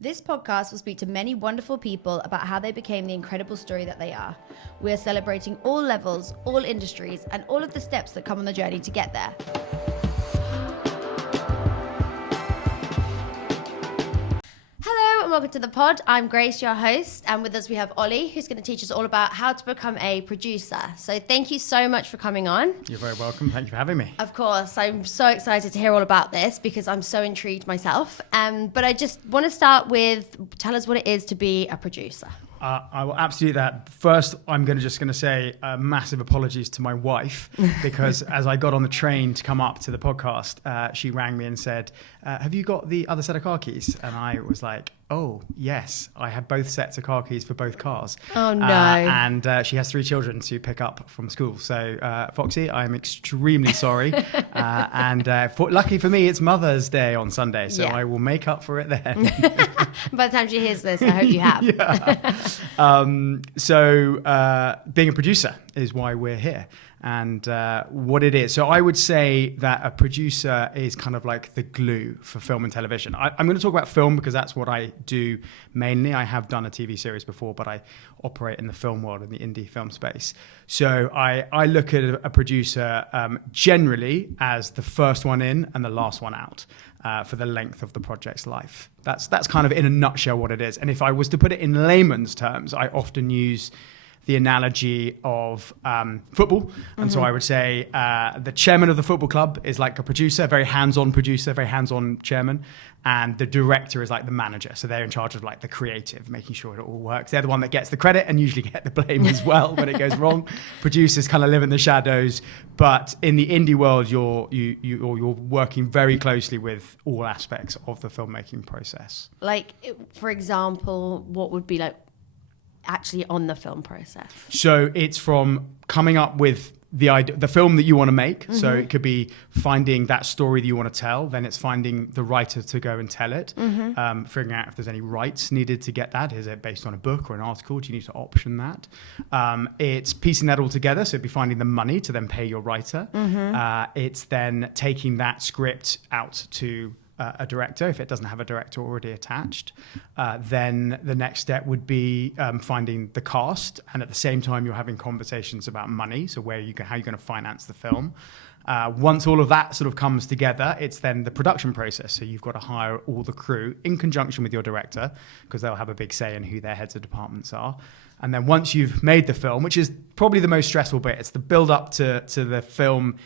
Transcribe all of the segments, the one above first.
This podcast will speak to many wonderful people about how they became the incredible story that they are. We are celebrating all levels, all industries, and all of the steps that come on the journey to get there. Hello and welcome to the pod. I'm Grace, your host, and with us we have Ollie, who's going to teach us all about how to become a producer. So thank you so much for coming on. You're very welcome. Thank you for having me. Of course, I'm so excited to hear all about this because I'm so intrigued myself. But I just want to start with, tell us what it is to be a producer. I will absolutely do that. First, I'm just going to say massive apologies to my wife because as I got on the train to come up to the podcast, she rang me and said, have you got the other set of car keys? And I was like, oh, yes, I had both sets of car keys for both cars. Oh, no. And she has 3 children to pick up from school. So, Foxy, I'm extremely sorry. Luckily for me, it's Mother's Day on Sunday, so I will make up for it then. By the time she hears this, I hope you have. Being a producer is why we're here. And what it is. So I would say that a producer is kind of like the glue for film and television. I'm going to talk about film because that's what I do mainly. I have done a TV series before, but I operate in the film world, in the indie film space. So I look at a producer generally as the first one in and the last one out for the length of the project's life. That's kind of in a nutshell what it is. And if I was to put it in layman's terms, I often use the analogy of football. And so I would say the chairman of the football club is like a producer, very hands-on chairman. And the director is like the manager. So they're in charge of like the creative, making sure it all works. They're the one that gets the credit and usually get the blame as well when it goes wrong. Producers kind of live in the shadows. But in the indie world, you're working very closely with all aspects of the filmmaking process. Like, for example, what would be like actually on the film process? So it's from coming up with the idea, the film that you want to make. Mm-hmm. So it could be finding that story that you want to tell. Then it's finding the writer to go and tell it. Mm-hmm. Figuring out if there's any rights needed to get that. Is it based on a book or an article? Do you need to option that? It's piecing that all together. So it'd be finding the money to then pay your writer. Mm-hmm. It's then taking that script out to a director, if it doesn't have a director already attached. Then the next step would be finding the cast, and at the same time you're having conversations about money, so how you're going to finance the film. Once all of that sort of comes together, it's then the production process. So you've got to hire all the crew in conjunction with your director, because they'll have a big say in who their heads of departments are. And then once you've made the film, which is probably the most stressful bit, it's the build up to the film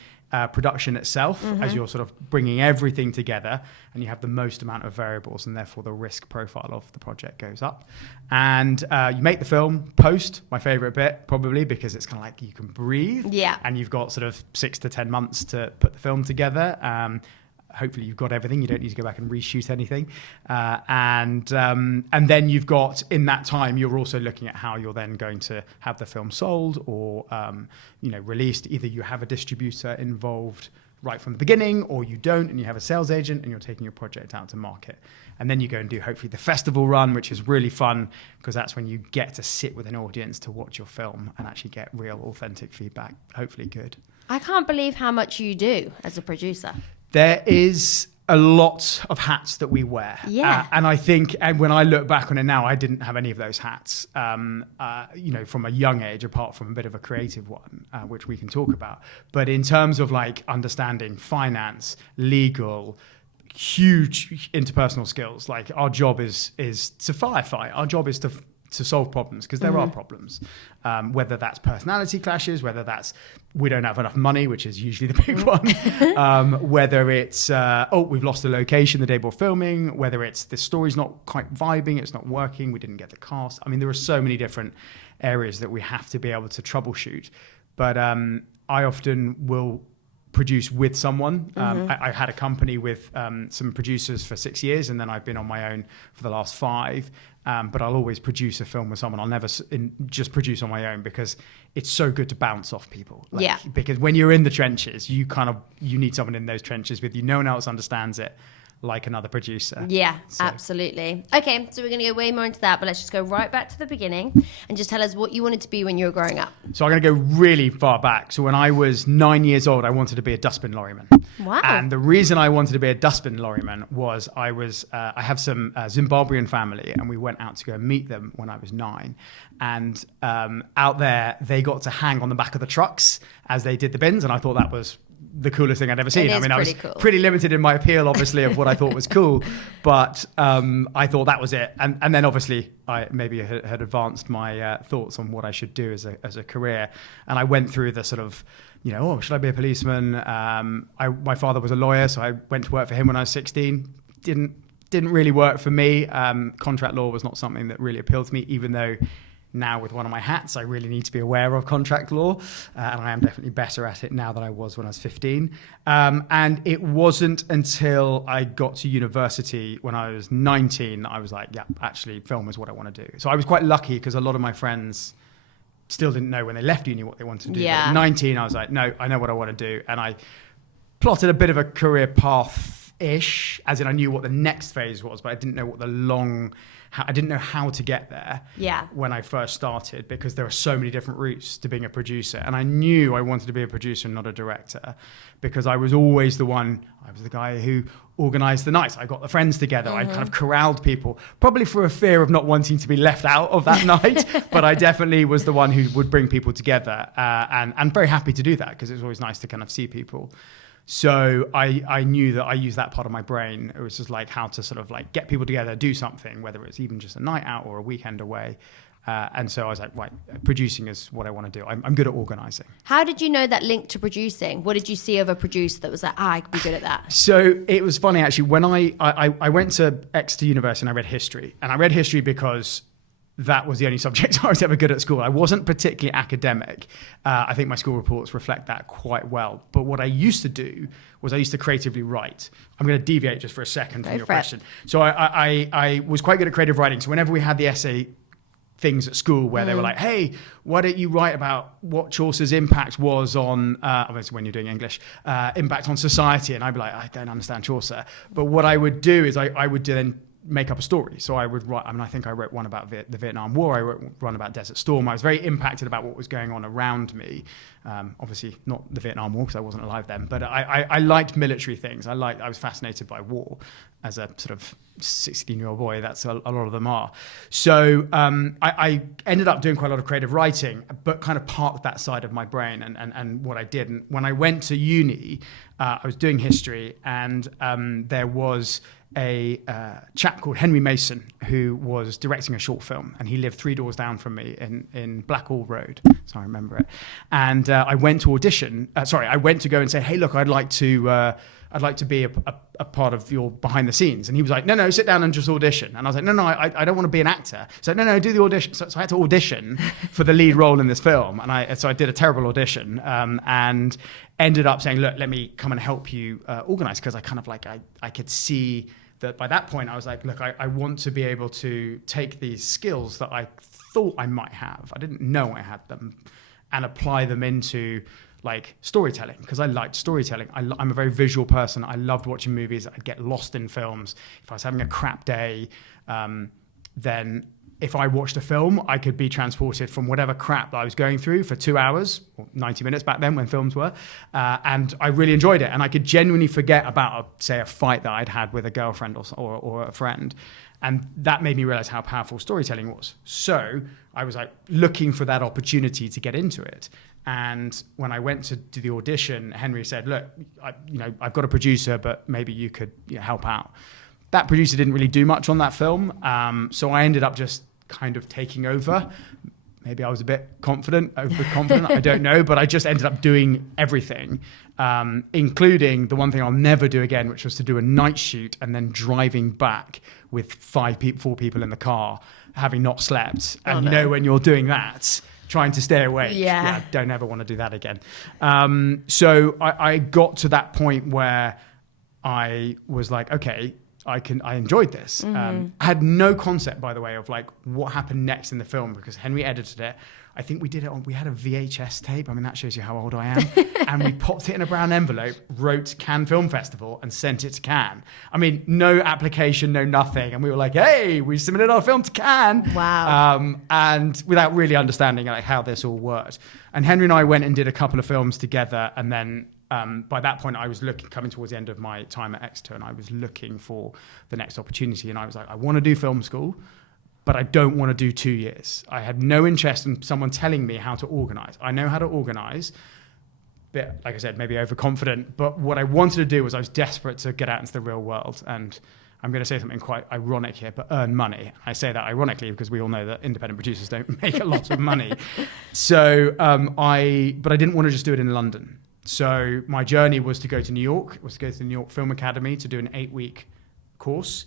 production itself, as you're sort of bringing everything together, and you have the most amount of variables, and therefore the risk profile of the project goes up. And you make the film. Post, my favorite bit, probably, because it's kind of like you can breathe. Yeah. And you've got sort of 6 to 10 months to put the film together. Hopefully you've got everything. You don't need to go back and reshoot anything. And then you've got, in that time, you're also looking at how you're then going to have the film sold or released. Either you have a distributor involved right from the beginning, or you don't, and you have a sales agent and you're taking your project out to market. And then you go and do hopefully the festival run, which is really fun because that's when you get to sit with an audience to watch your film and actually get real authentic feedback, hopefully good. I can't believe how much you do as a producer. There is a lot of hats that we wear. Yeah. And I think, and when I look back on it now, I didn't have any of those hats, from a young age, apart from a bit of a creative one, which we can talk about. But in terms of like understanding finance, legal, huge interpersonal skills, like our job is to firefight. Our job is to solve problems, because there are problems, whether that's personality clashes, whether that's we don't have enough money, which is usually the big one, whether it's we've lost the location the day before filming, whether it's the story's not quite vibing, it's not working, we didn't get the cast. I mean, there are so many different areas that we have to be able to troubleshoot. But I often will produce with someone. I had a company with some producers for 6 years, and then I've been on my own for the last 5. But I'll always produce a film with someone. I'll never just produce on my own, because it's so good to bounce off people. Because when you're in the trenches, you need someone in those trenches with you. No one else understands it like another producer. Yeah, absolutely. Okay, so we're going to go way more into that, but let's just go right back to the beginning and just tell us what you wanted to be when you were growing up. So I'm going to go really far back. So when I was 9 years old, I wanted to be a dustbin lorryman. Wow. And the reason I wanted to be a dustbin lorryman was I have some Zimbabwean family, and we went out to go and meet them when I was 9. And out there, they got to hang on the back of the trucks as they did the bins, and I thought that was the coolest thing I'd ever seen. I mean, I was pretty limited in my appeal, obviously, of what I thought was cool, but I thought that was it. And then obviously I maybe had advanced my thoughts on what I should do as a career. And I went through the sort of, should I be a policeman? My father was a lawyer, so I went to work for him when I was 16. Didn't really work for me. Contract law was not something that really appealed to me, even though now with one of my hats, I really need to be aware of contract law. And I am definitely better at it now than I was when I was 15. And it wasn't until I got to university when I was 19 that I was like, yeah, actually film is what I want to do. So I was quite lucky because a lot of my friends still didn't know when they left uni what they wanted to do. Yeah. But at 19, I was like, no, I know what I want to do. And I plotted a bit of a career path-ish, as in I knew what the next phase was, but I didn't know what I didn't know how to get there when I first started, because there are so many different routes to being a producer. And I knew I wanted to be a producer and not a director, because I was always the guy who organized the nights. I got the friends together. I kind of corralled people, probably for a fear of not wanting to be left out of that night. But I definitely was the one who would bring people together, and very happy to do that, because it was always nice to kind of see people. So I knew that I used that part of my brain. It was just like how to sort of like get people together, do something, whether it's even just a night out or a weekend away. And so I was like, right, producing is what I want to do. I'm good at organizing. How did you know that link to producing? What did you see of a producer that was like, I could be good at that? So it was funny, actually. When I went to Exeter University and I read history. And I read history because that was the only subject I was ever good at school. I wasn't particularly academic. I think my school reports reflect that quite well. But what I used to do was I used to creatively write. I'm going to deviate just for a second from your question. So I was quite good at creative writing. So whenever we had the essay things at school where they were like, hey, why don't you write about what Chaucer's impact was on, obviously when you're doing English, impact on society. And I'd be like, I don't understand Chaucer. But what I would do is I would then make up a story. So I would write, I think I wrote one about the Vietnam War. I wrote one about Desert Storm. I was very impacted about what was going on around me. Obviously not the Vietnam War because I wasn't alive then, but I liked military things. I was fascinated by war as a sort of 16-year-old boy. That's a lot of them are. So I ended up doing quite a lot of creative writing, but kind of parked that side of my brain and what I did. And when I went to uni, I was doing history, and there was a chap called Henry Mason who was directing a short film, and he lived 3 doors down from me in Blackwall Road, so I remember it. And I went to audition. I went to go and say, hey, look, I'd like to be a part of your behind the scenes. And he was like, no, sit down and just audition. And I was like, no, I don't want to be an actor. So no, do the audition. So I had to audition for the lead role in this film. And so I did a terrible audition and ended up saying, look, let me come and help you organize. Because I kind of like, I could see that by that point I was like, look, I want to be able to take these skills that I thought I might have, I didn't know I had them, and apply them into like storytelling, because I liked storytelling. I'm a very visual person. I loved watching movies. I'd get lost in films. If I was having a crap day, then if I watched a film, I could be transported from whatever crap that I was going through for 2 hours, or 90 minutes back then when films were, and I really enjoyed it. And I could genuinely forget about, say, a fight that I'd had with a girlfriend or a friend. And that made me realize how powerful storytelling was. So I was like looking for that opportunity to get into it. And when I went to do the audition, Henry said, look, I've got a producer, but maybe you could help out. That producer didn't really do much on that film. So I ended up just kind of taking over. Maybe I was a bit overconfident, I don't know, but I just ended up doing everything, including the one thing I'll never do again, which was to do a night shoot and then driving back with 4 people in the car, having not slept. And when you're doing that, trying to stay awake, don't ever want to do that again. So I got to that point where I was like, okay, I enjoyed this. I had no concept, by the way, of like what happened next in the film, because Henry edited it. I think we had a VHS tape. I mean, that shows you how old I am. And we popped it in a brown envelope, wrote Cannes Film Festival, and sent it to Cannes. I mean, no application, no nothing. And we were like, hey, we submitted our film to Cannes. Wow. And without really understanding like how this all worked. And Henry and I went and did a couple of films together. And then by that point, I was coming towards the end of my time at Exeter, and I was looking for the next opportunity. And I was like, I want to do film school, but I don't want to do 2 years. I had no interest in someone telling me how to organize. I know how to organize, but like I said, maybe overconfident. But what I wanted to do was I was desperate to get out into the real world. And I'm going to say something quite ironic here, but earn money. I say that ironically because we all know that independent producers don't make a lot of money. So but I didn't want to just do it in London. So my journey was to go to New York, was to go to the New York Film Academy to do an 8-week course.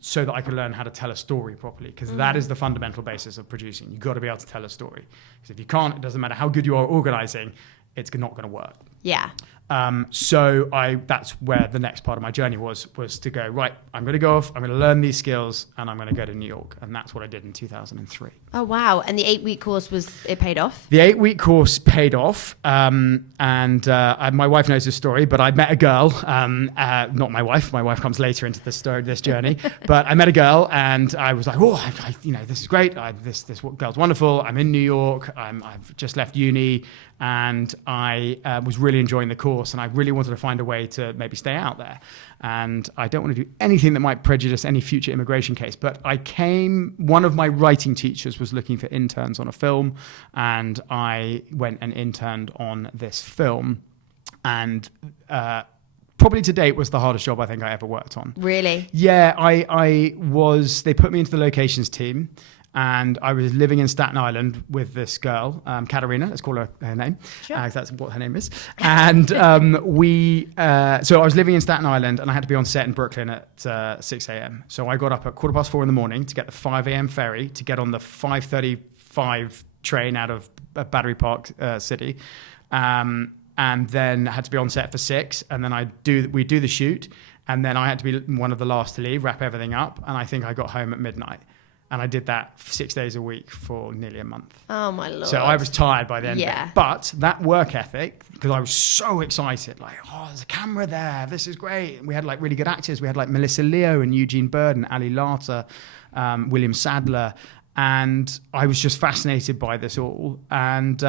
So that I could learn how to tell a story properly, because that is the fundamental basis of producing. You've got to be able to tell a story. Because if you can't, it doesn't matter how good you are organizing, it's not going to work. Yeah. So that's where the next part of my journey was to go, right, I'm going to go off, I'm going to learn these skills, and I'm going to go to New York. And that's what I did in 2003. Oh, wow. And the 8-week course, it paid off? The 8-week course paid off. My wife knows this story, but I met a girl, not my wife. My wife comes later into this journey. But I met a girl, and I was like, oh, this is great. This girl's wonderful. I'm in New York. I've just left uni, and I was really enjoying the course. And I really wanted to find a way to maybe stay out there. And I don't want to do anything that might prejudice any future immigration case. But one of my writing teachers was looking for interns on a film. And I went and interned on this film. And probably to date was the hardest job I think I ever worked on. Really? Yeah, they put me into the locations team. And I was living in Staten Island with this girl, Katerina, let's call her name, because that's what her name is. And so I was living in Staten Island, and I had to be on set in Brooklyn at 6 a.m. So I got up at 4:15 in the morning to get the 5 a.m. ferry to get on the 5:35 train out of Battery Park City. And then I had to be on set for 6, and then we do the shoot, and then I had to be one of the last to leave, wrap everything up, and I think I got home at midnight. And I did that 6 days a week for nearly a month. Oh, my Lord. So I was tired by the end of it. But that work ethic, because I was so excited, like, oh, there's a camera there. This is great. And we had like really good actors. We had like Melissa Leo and Eugene Bird and Ali Larter, William Sadler. And I was just fascinated by this all. And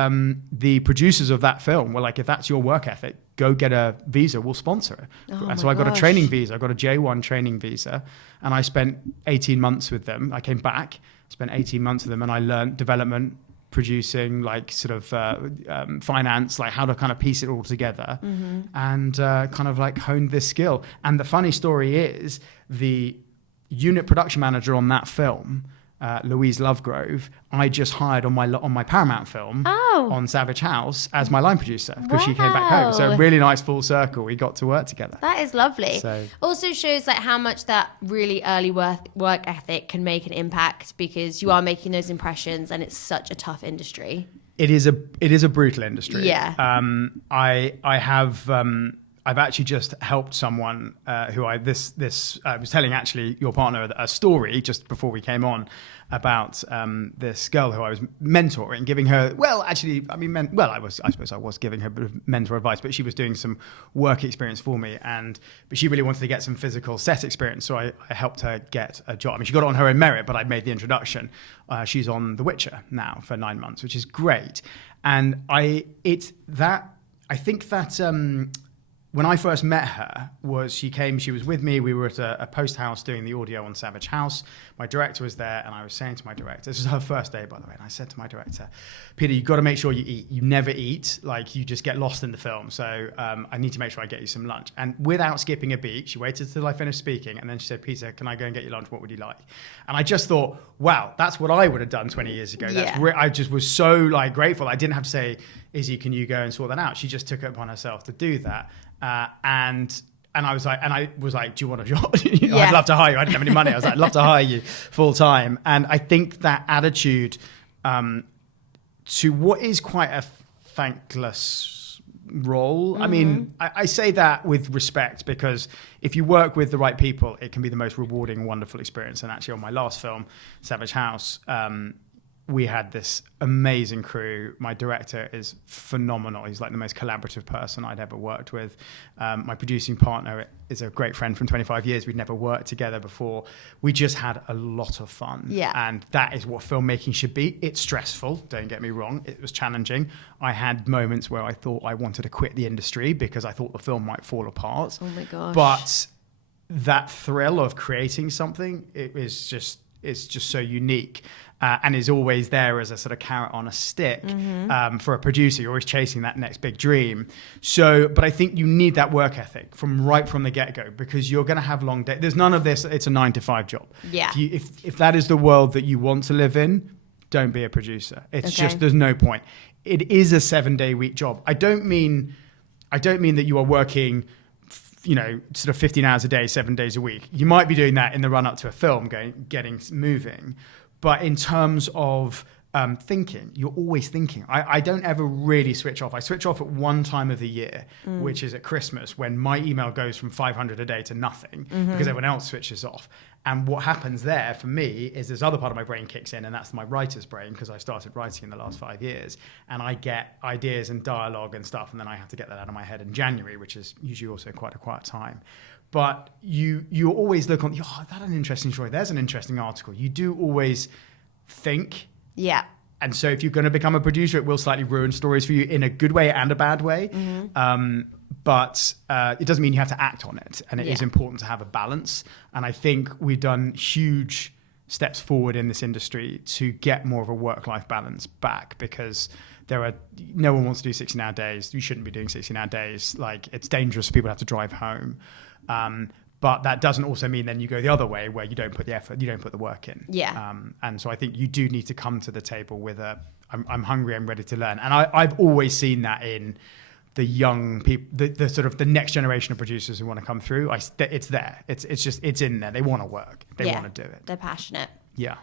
the producers of that film were like, if that's your work ethic, go get a visa, we'll sponsor it. And so I got a training visa. I got a J1 training visa. And I spent 18 months with them. I came back, spent 18 months with them, and I learned development, producing, like sort of finance, like how to kind of piece it all together, and kind of like honed this skill. And the funny story is the unit production manager on that film, Louise Lovegrove, I just hired on my Paramount film on Savage House as my line producer because she came back home. So really nice full circle. We got to work together. That is lovely. So, also shows like how much that really early work ethic can make an impact, because you are making those impressions, and it's such a tough industry. It is a brutal industry. Yeah. I've actually just helped someone who I was telling actually your partner a story just before we came on about this girl who I was mentoring, giving her, I suppose I was giving her a bit of mentor advice, but she was doing some work experience for me, but she really wanted to get some physical set experience, so I helped her get a job. I mean, she got it on her own merit, but I made the introduction. She's on The Witcher now for 9 months, which is great. And I think that when I first met her, she was with me, we were at a post house doing the audio on Savage House. My director was there, and I was saying to my director, this was her first day, by the way, and I said to my director, Peter, you've got to make sure you eat. You never eat, like you just get lost in the film. So I need to make sure I get you some lunch. And without skipping a beat, she waited till I finished speaking, and then she said, Peter, can I go and get you lunch? What would you like? And I just thought, wow, that's what I would have done 20 years ago. I just was so like grateful. I didn't have to say, Izzy, can you go and sort that out? She just took it upon herself to do that. And I was like, do you want a job? I'd love to hire you. I didn't have any money. I was like, I'd love to hire you full time. And I think that attitude to what is quite a thankless role. I mean, I say that with respect, because if you work with the right people, it can be the most rewarding, wonderful experience. And actually on my last film, Savage House, we had this amazing crew. My director is phenomenal. He's like the most collaborative person I'd ever worked with. My producing partner is a great friend from 25 years. We'd never worked together before. We just had a lot of fun. Yeah. And that is what filmmaking should be. It's stressful, don't get me wrong. It was challenging. I had moments where I thought I wanted to quit the industry because I thought the film might fall apart. Oh my gosh. But that thrill of creating something, it's just so unique. And is always there as a sort of carrot on a stick for a producer. You're always chasing that next big dream. So, but I think you need that work ethic right from the get-go, because you're going to have long days. There's none of this, it's a 9-to-5 job. Yeah. If that is the world that you want to live in, don't be a producer. It's just, there's no point. It is a 7-day week job. I don't mean that you are working, sort of 15 hours a day, 7 days a week. You might be doing that in the run up to a film, getting moving. But in terms of thinking, you're always thinking. I don't ever really switch off. I switch off at one time of the year, which is at Christmas, when my email goes from 500 a day to nothing because everyone else switches off. And what happens there for me is this other part of my brain kicks in, and that's my writer's brain, because I started writing in the last 5 years. And I get ideas and dialogue and stuff, and then I have to get that out of my head in January, which is usually also quite a quiet time. But you always look on, that's an interesting story. There's an interesting article. You do always think. Yeah. And so if you're going to become a producer, it will slightly ruin stories for you in a good way and a bad way. But it doesn't mean you have to act on it. And it is important to have a balance. And I think we've done huge steps forward in this industry to get more of a work-life balance back, because no one wants to do 16-hour days. You shouldn't be doing 16-hour days. Like, it's dangerous for people to have to drive home. But that doesn't also mean then you go the other way, where you don't put the effort, you don't put the work in. Yeah. And so I think you do need to come to the table with I'm hungry, I'm ready to learn. And I've always seen that in the young people, the sort of the next generation of producers who want to come through. It's there. It's in there. They want to work. They want to do it. They're passionate. Yeah.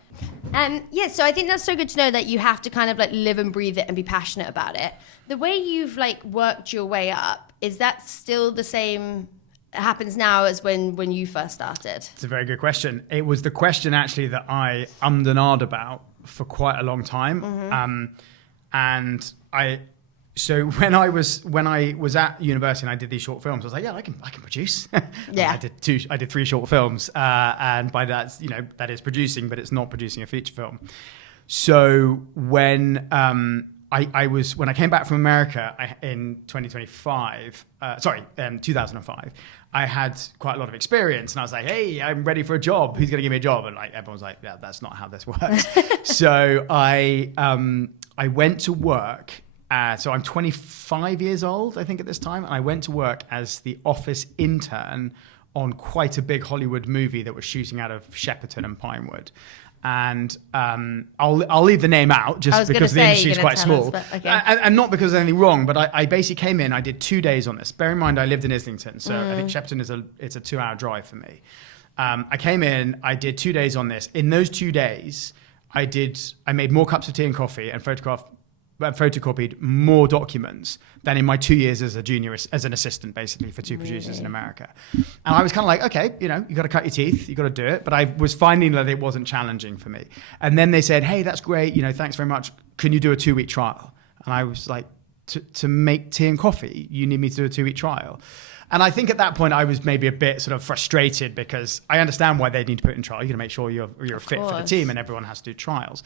So I think that's so good to know that you have to kind of like live and breathe it and be passionate about it. The way you've like worked your way up, is that still the same happens now as when you first started? It's a very good question. It was the question actually that I ummed and ahed about for quite a long time. So when I was at university and I did these short films, I was like, I can produce. Yeah. I did 3 short films, and by that, that is producing, but it's not producing a feature film. So when when I came back from America in 2005, I had quite a lot of experience, and I was like, hey, I'm ready for a job. Who's going to give me a job? And like everyone's like, yeah, that's not how this works. So I went to work. So I'm 25 years old, I think, at this time. And I went to work as the office intern on quite a big Hollywood movie that was shooting out of Shepperton and Pinewood. And I'll leave the name out just because the industry is quite small. And not because there's anything wrong, but I basically came in, I did 2 days on this. Bear in mind, I lived in Islington, so I think Shepperton it's a 2-hour drive for me. I came in, I did 2 days on this. In those 2 days, I made more cups of tea and coffee and photocopied more documents than in my 2 years as an assistant, basically, for 2 producers in America. And I was kind of like, okay, you got to cut your teeth, you got to do it. But I was finding that it wasn't challenging for me. And then they said, hey, that's great, thanks very much. Can you do a 2-week trial? And I was like, to make tea and coffee, you need me to do a 2-week trial? And I think at that point I was maybe a bit sort of frustrated, because I understand why they need to put in trial. You're going to make sure you're a fit for the team, and everyone has to do trials.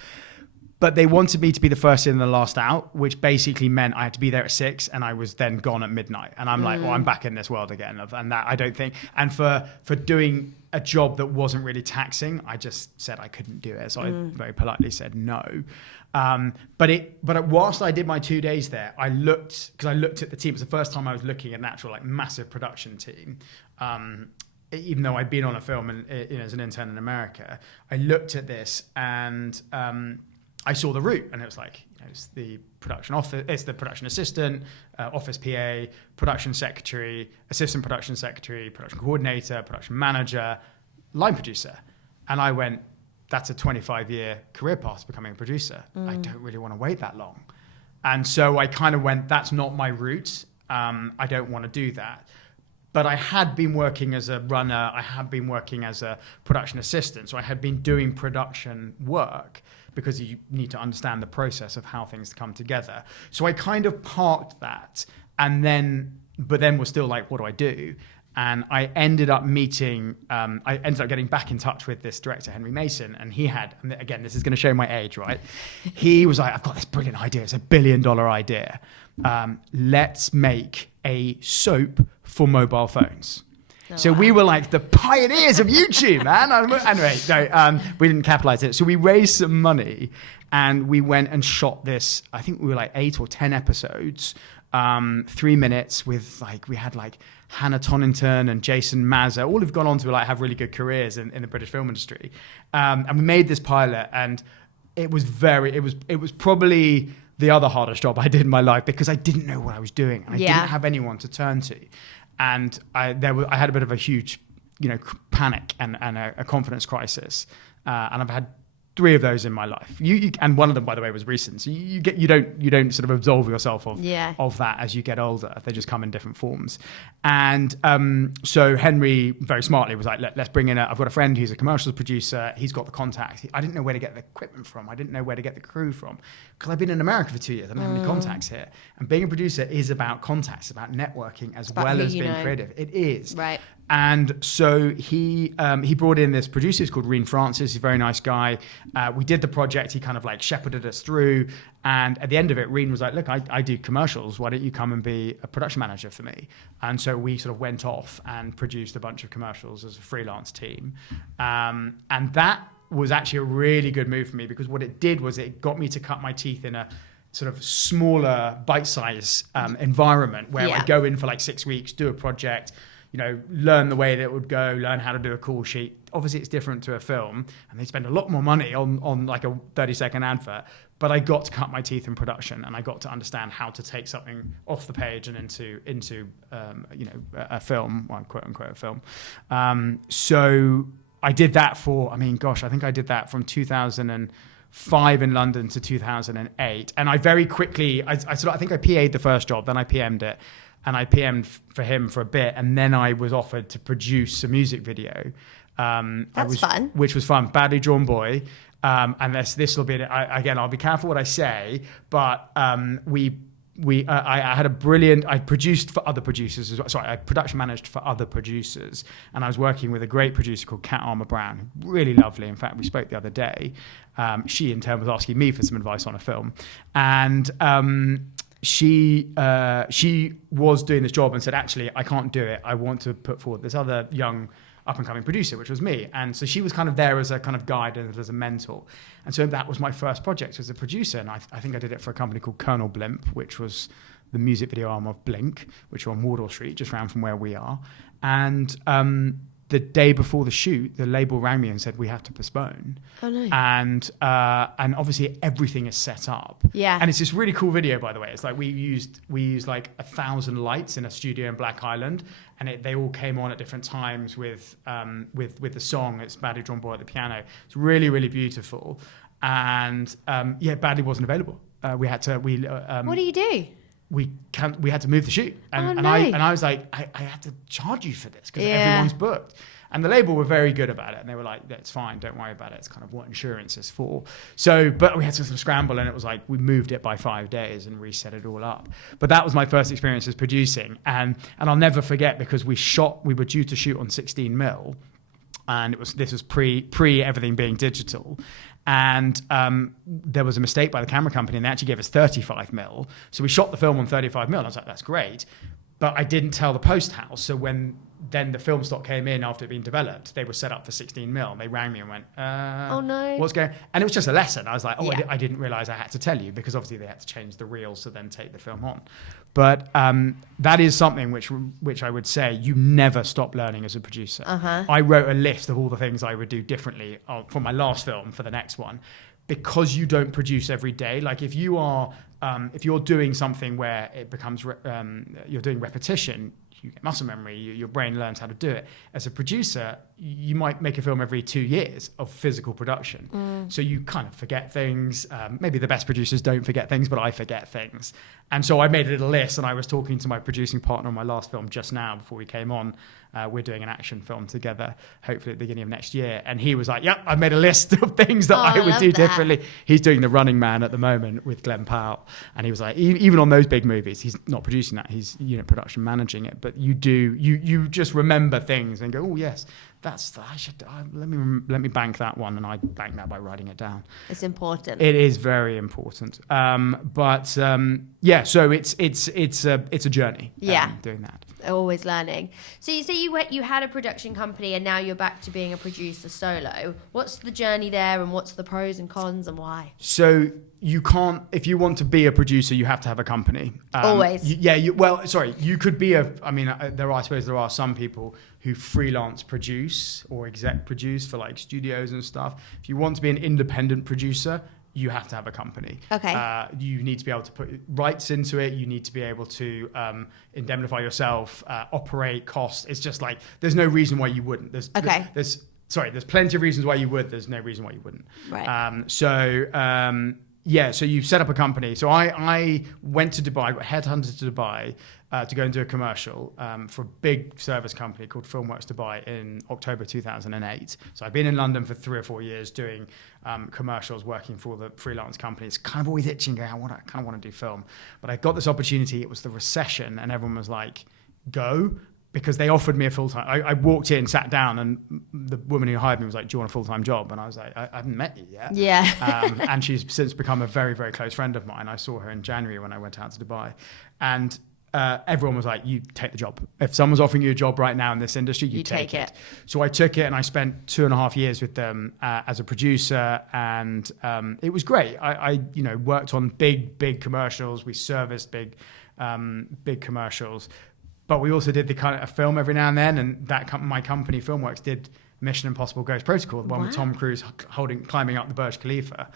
But they wanted me to be the first in and the last out, which basically meant I had to be there at 6 and I was then gone at midnight. And I'm like, well, I'm back in this world again. And that I don't think, and for doing a job that wasn't really taxing, I just said I couldn't do it. So I very politely said no. But whilst I did my 2 days there, I looked at the team. It was the first time I was looking at an actual like massive production team. Even though I'd been on a film as an intern in America, I looked at this and I saw the route, and it was like, it's the production office, it's the production assistant, office PA, production secretary, assistant production secretary, production coordinator, production manager, line producer. And I went, that's a 25-year career path to becoming a producer. I don't really want to wait that long. And so I kind of went, that's not my route. I don't want to do that. But I had been working as a runner. I had been working as a production assistant. So I had been doing production work because you need to understand the process of how things come together. So I kind of parked that but then was still like, what do I do? And I ended up getting back in touch with this director, Henry Mason, and he had, and again, this is going to show my age, right? He was like, I've got this brilliant idea. It's $1 billion idea. Let's make a soap for mobile phones. So we were like the pioneers of YouTube, man. Anyway, we didn't capitalize it. So we raised some money and we went and shot this. I think we were like 8 or 10 episodes, 3 minutes with we had Hannah Tonington and Jason Mazza, all have gone on to have really good careers in the British film industry. And we made this pilot, and it was probably the other hardest job I did in my life because I didn't know what I was doing and I didn't have anyone to turn to. And I had a bit of a huge, panic and a confidence crisis. And I've had 3 of those in my life. And one of them, by the way, was recent. So you don't sort of absolve yourself of that as you get older. They just come in different forms. And so Henry very smartly was like, let's bring in I've got a friend who's a commercials producer. He's got the contacts. I didn't know where to get the equipment from. I didn't know where to get the crew from because I've been in America for 2 years. I don't have any contacts here. And being a producer is about contacts, about networking as well as being creative. It is. Right. And so he brought in this producer. He's called Reen Francis. He's a very nice guy. We did the project. He kind of shepherded us through. And at the end of it, Reen was like, look, I do commercials. Why don't you come and be a production manager for me? And so we sort of went off and produced a bunch of commercials as a freelance team. And that was actually a really good move for me because what it did was it got me to cut my teeth in a sort of smaller, bite-size environment where I go in for 6 weeks, do a project, learn the way that it would go, learn how to do a call sheet. Obviously, it's different to a film, and they spend a lot more money on a 30-second advert. But I got to cut my teeth in production, and I got to understand how to take something off the page and into a film, well, quote unquote a film. So I did that I think I did that from 2005 in London to 2008, and I very quickly, I think I PA'd the first job, then I PM'd it. And I PM'd for him for a bit, and then I was offered to produce a music video. That's fun. Which was fun. Badly Drawn Boy. And this will be, I'll be careful what I say, but I had a brilliant, I produced for other producers as well. Sorry, I production managed for other producers. And I was working with a great producer called Kat Armour Brown, really lovely. In fact, we spoke the other day. She in turn was asking me for some advice on a film. And she was doing this job and said, actually, I can't do it. I want to put forward this other young up-and-coming producer, which was me. And so she was kind of there as a kind of guide and as a mentor. And so that was my first project as a producer. And I think I did it for a company called Colonel Blimp, which was the music video arm of Blink, which are on Wardour Street, just round from where we are. And the day before the shoot, the label rang me and said, we have to postpone. Oh, no. And obviously everything is set up. Yeah. And it's this really cool video, by the way. It's we used 1,000 lights in a studio in Black Island, and they all came on at different times with the song. It's Badly Drawn Boy at the piano. It's really, really beautiful. And Badly wasn't available. We had to. What do you do? We had to move the shoot, and I was like, I have to charge you for this because everyone's booked. And the label were very good about it, and they were like, "That's fine, don't worry about it. It's kind of what insurance is for." So, but we had to sort of scramble, and it was like we moved it by 5 days and reset it all up. But that was my first experience as producing, and I'll never forget because we were due to shoot on 16mm, and this was pre everything being digital. And there was a mistake by the camera company, and they actually gave us 35mm. So we shot the film on 35mm. I was like, that's great. But I didn't tell the post house. So when then the film stock came in after it had been developed, they were set up for 16mm. They rang me and went, oh no, what's going on? And it was just a lesson. I was like, I didn't realize I had to tell you, because obviously they had to change the reels to then take the film on. But that is something which I would say you never stop learning as a producer. I wrote a list of all the things I would do differently for my last film for the next one, because you don't produce every day. Like if you're doing something where it becomes you're doing repetition, you get muscle memory, your brain learns how to do it. As a producer, you might make a film every 2 years of physical production. So you kind of forget things. Maybe the best producers don't forget things, but I forget things. And so I made a little list, and I was talking to my producing partner on my last film just now before we came on. We're doing an action film together, hopefully at the beginning of next year. And he was like, yep, I've made a list of things that I would do differently. He's doing The Running Man at the moment with Glenn Powell. And he was like, even on those big movies, he's not producing that, he's unit production managing it. But you just remember things and go, oh yes, let me bank that one. And I bank that by writing it down. It's important. It is very important. So it's a journey. Doing that. Always learning. So you say you had a production company and now you're back to being a producer solo. What's the journey there, and what's the pros and cons, and why? So you can't, if you want to be a producer, you have to have a company. Always. You could be there are some people who freelance produce or exec produce for like studios and stuff. If you want to be an independent producer, you have to have a company. Okay. You need to be able to put rights into it. You need to be able to indemnify yourself, operate costs. It's just like, there's no reason why you wouldn't. There's plenty of reasons why you would. There's no reason why you wouldn't. Right. So you set up a company. So I went to Dubai, got headhunted to Dubai to go and do a commercial for a big service company called Filmworks Dubai in October 2008. So I've been in London for 3 or 4 years doing commercials, working for the freelance company. It's kind of always itching, going, I kind of want to do film. But I got this opportunity. It was the recession, and everyone was like, go. Because they offered me a full-time. I walked in, sat down, and the woman who hired me was like, do you want a full-time job? And I was like, I haven't met you yet. Yeah. And she's since become a very, very close friend of mine. I saw her in January when I went out to Dubai. And everyone was like, you take the job. If someone's offering you a job right now in this industry, you take it. So I took it, and I spent 2.5 years with them as a producer, and it was great. I worked on big commercials. We serviced big commercials. But we also did the kind of a film every now and then, and my company Filmworks did Mission Impossible Ghost Protocol, the one with Tom Cruise climbing up the Burj Khalifa.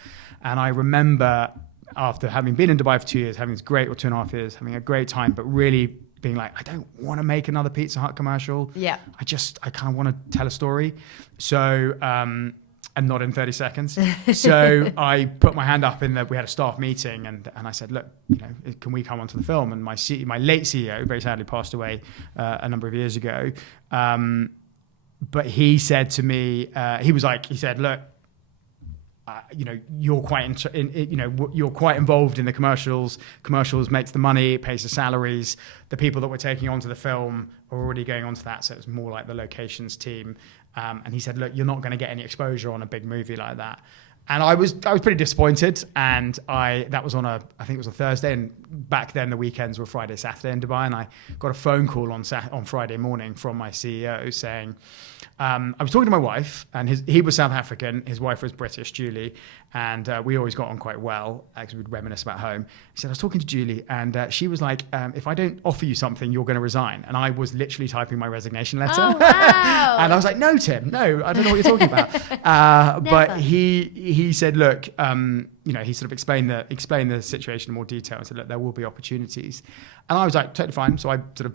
And I remember, after having been in Dubai for 2 years, having this great, or 2.5 years, having a great time, but really being like, I don't want to make another Pizza Hut commercial. Yeah. I kind of want to tell a story. So, and not in 30 seconds. So I put my hand up we had a staff meeting, and I said, look, can we come onto the film? And my late CEO very sadly passed away a number of years ago. But he said to me, he said, look, you're quite involved in the commercials. Commercials makes the money, it pays the salaries. The people that we're taking onto the film are already going onto that, so it's more like the locations team. And he said, look, you're not going to get any exposure on a big movie like that. And I was pretty disappointed. And that was I think it was a Thursday. And back then the weekends were Friday, Saturday in Dubai. And I got a phone call on Friday morning from my CEO saying, I was talking to my wife, and he was South African. His wife was British, Julie. And we always got on quite well, because we'd reminisce about home. He said, I was talking to Julie, and she was like, if I don't offer you something, you're going to resign. And I was literally typing my resignation letter. Oh, wow. And I was like, no, Tim, no, I don't know what you're talking about. But he said, look, he sort of explained the situation in more detail and said, look, there will be opportunities. And I was like, totally fine. So I sort of,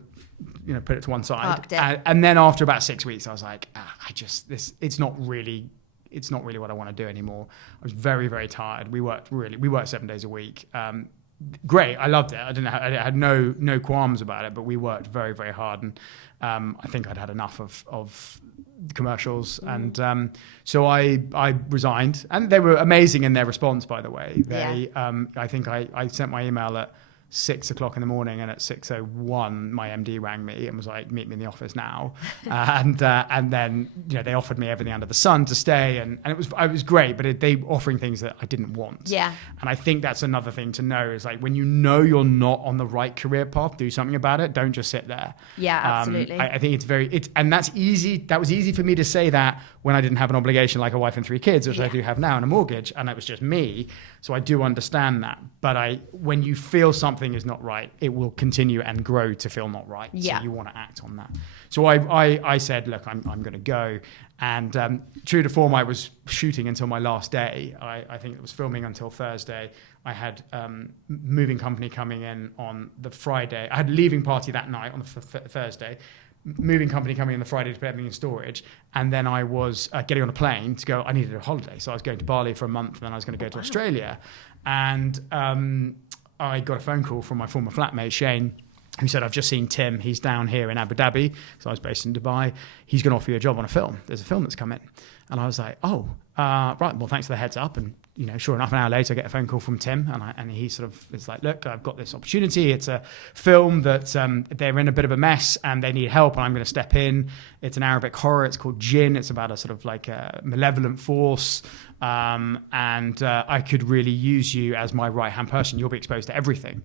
put it to one side. And then after about 6 weeks, I was like, it's not really what I want to do anymore. I was very, very tired. We worked 7 days a week. Great. I loved it. I had no qualms about it, but we worked very, very hard. And I think I'd had enough of commercials. And so I resigned, and they were amazing in their response, by the way. I think I sent my email at 6 o'clock in the morning, and at 6:01 my MD rang me and was like, meet me in the office now. And then they offered me everything under the sun to stay, and it was great, but they were offering things that I didn't want. Yeah. And I think that's another thing to know, is like, when you're not on the right career path, do something about it. Don't just sit there. Yeah, absolutely. I think and that's easy. That was easy for me to say that when I didn't have an obligation like a wife and 3 kids, which I do have now, and a mortgage, and it was just me. So I do understand that. But when you feel something is not right, it will continue and grow to feel not right. Yeah. So you want to act on that. So I said, look, I'm going to go. And true to form, I was shooting until my last day. I think it was filming until Thursday. I had moving company coming in on the Friday. I had a leaving party that night on the Thursday. moving company coming in the Friday to put everything in storage. And then I was getting on a plane to go, I needed a holiday. So I was going to Bali for a month, and then I was going to go to Australia. And I got a phone call from my former flatmate, Shane, who said, I've just seen Tim. He's down here in Abu Dhabi. So I was based in Dubai. He's going to offer you a job on a film. There's a film that's come in. And I was like, right. Well, thanks for the heads up. And, sure enough, an hour later, I get a phone call from Tim. And he sort of is like, look, I've got this opportunity. It's a film that they're in a bit of a mess and they need help. And I'm going to step in. It's an Arabic horror. It's called Jinn. It's about a sort of like a malevolent force. And I could really use you as my right-hand person. You'll be exposed to everything.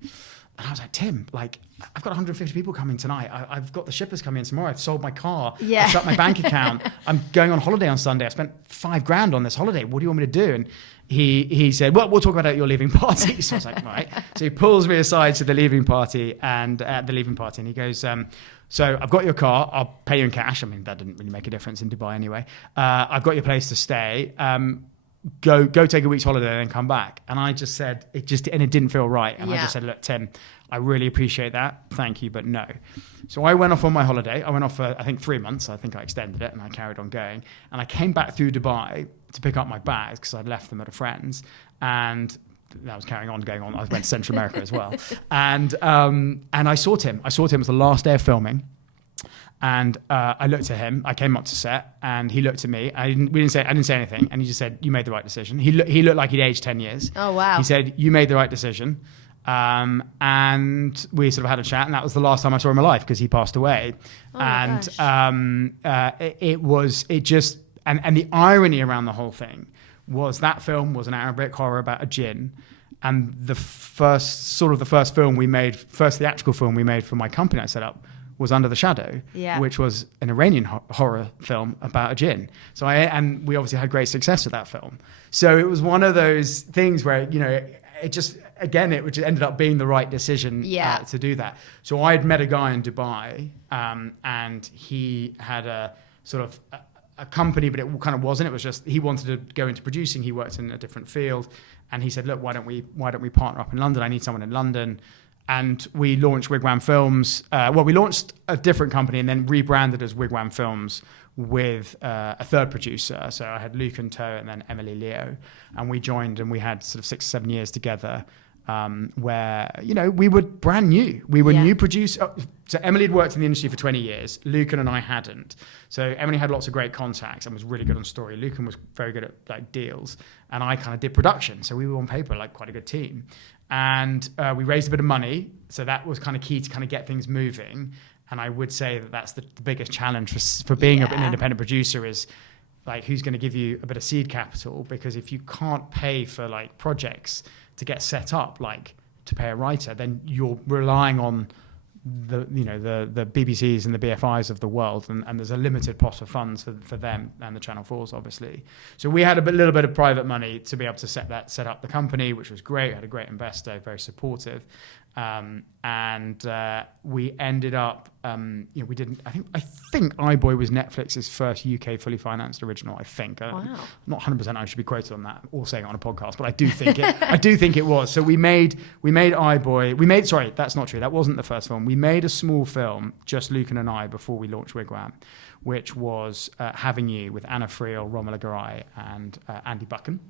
And I was like, Tim, like, I've got 150 people coming tonight. I've got the shippers coming in tomorrow. I've sold my car. Yeah. I've shut my bank account. I'm going on holiday on Sunday. I spent $5,000 on this holiday. What do you want me to do? And he said, well, we'll talk about it at your leaving party. So I was like, right. So he pulls me aside to the leaving party and he goes, so I've got your car. I'll pay you in cash. I mean, that didn't really make a difference in Dubai anyway. I've got your place to stay. Go take a week's holiday and then come back. And I just said, it didn't feel right. And I just said, look, Tim, I really appreciate that. Thank you, but no. So I went off on my holiday. I went off for, I think, 3 months. I think I extended it and I carried on going. And I came back through Dubai to pick up my bags because I'd left them at a friend's. And that was going on. I went to Central America as well. And I saw Tim. It was the last day of filming. And I looked at him. I came up to set, and he looked at me. I didn't say anything, and he just said, "You made the right decision." He looked like he'd aged 10 years. Oh wow! He said, "You made the right decision," and we sort of had a chat, and that was the last time I saw him alive because he passed away. Oh and gosh. And the irony around the whole thing was that film was an Arabic horror about a jinn. And the first theatrical film we made for my company I set up was Under the Shadow, which was an Iranian horror film about a jinn. So and we obviously had great success with that film. So it was one of those things where, it just ended up being the right decision to do that. So I had met a guy in Dubai, and he had a sort of a company, but it kind of wasn't. It was just, he wanted to go into producing. He worked in a different field. And he said, look, why don't we partner up in London? I need someone in London. And we launched Wigwam Films. We launched a different company and then rebranded as Wigwam Films with a third producer. So I had Luke and Toe and then Emily Leo. And we joined and we had sort of 6 or 7 years together where, we were brand new. We were new producer. So Emily had worked in the industry for 20 years. Lucan and I hadn't. So Emily had lots of great contacts and was really good on story. Lucan was very good at like deals. And I kind of did production. So we were on paper like quite a good team. And we raised a bit of money. So that was kind of key to kind of get things moving. And I would say that that's the biggest challenge for being an independent producer is like, who's going to give you a bit of seed capital? Because if you can't pay for like projects to get set up, like to pay a writer, then you're relying on the BBCs and the BFIs of the world, and there's a limited pot of funds for them and the Channel 4s, obviously. So we had a little bit of private money to be able to set up the company, which was great. We had a great investor, very supportive. And we ended up, we didn't. I think iBoy was Netflix's first UK fully financed original. I think. Wow. I'm not 100%. I should be quoted on that or saying it on a podcast, but I do think it. I do think it was. So we made iBoy. Sorry, that's not true. That wasn't the first film. We made a small film, just Lucan and I, before we launched Wigwam, which was Having You with Anna Friel, Romola Garai, and Andy Buchan.